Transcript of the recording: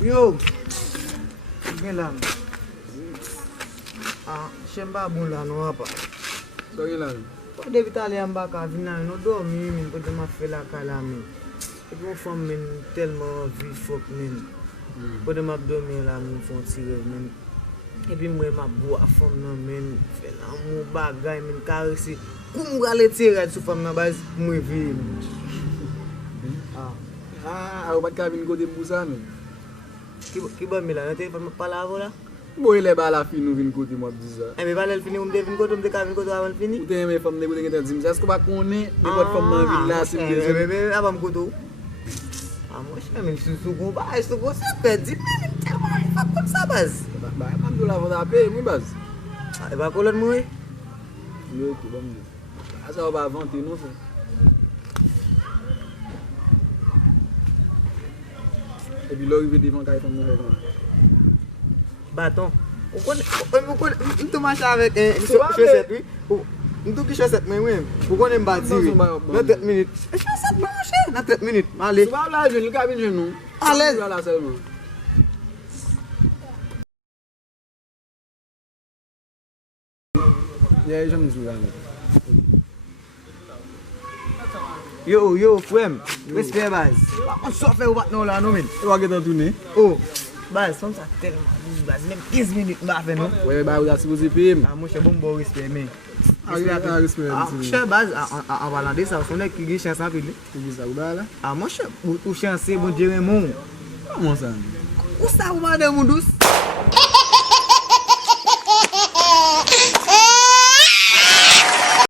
Yo, gen lan. Shen ba bon lan nou apa. So gen lan? Po de Italian baka vinan, nou dormi min, po de ma fe la kala min. E pou fom min telman vi fok min. Po de ma dormi la min fon tire min. E pi mwen ma bo a fom nan min, fe lan mou bagay min karesi. Kou mou gale tire sou fom nan baz mwen vi min. A ou bat ka vin kote mbousa men? Ki ba mi la, nan telefon mwen pala avon la? Bo ele ba la fin nou vin kote mwap di sa. E mi pala el fini, mwen vin kote, mwen ka vin kote avan fini? Ou te yeme fom ne kote gen te di msa, esko ba konen, me kote fom nan vin la si mwen Bebe, avan kote ou? Mwen chen men sou kon ba, sou kon se pe di, men telman e fap kon sa baz. Ba, man do la vod apè, mwen baz. E ba kolon mwen? Yo, ki ba mwen. Asa ou ba avante nou se. E pi lò rive devan kay fom nou fè kon. Baton. Mwen tou manche avèk choset wè. Mwen tou ki choset men wè. Ou konen mba tiri. Nan 30 minit. Choset mwen manche. Nan 30 minit. Male. Sou ba la jen, lou ka vin jen nou. Ale. Sou ba la selman. Ye, jen mwen sou gane. Yo, fwem. Respect baz. Mwen so fè ou bat nou la nou men. E wak etan toune? Oh. Baz, som sa telman lous baz. Nem 15 minit mba fè nou. Wè, ba ou da si boze pim. Mwen chè bon bo respect men. Respect. Chè baz, an valande sa. Sonè ki ge chansan pi li. Ki sa ou ba la? Mwen chè ou chanse bon dire moun. Koman sa? Ou sa ou Madanm ou dous?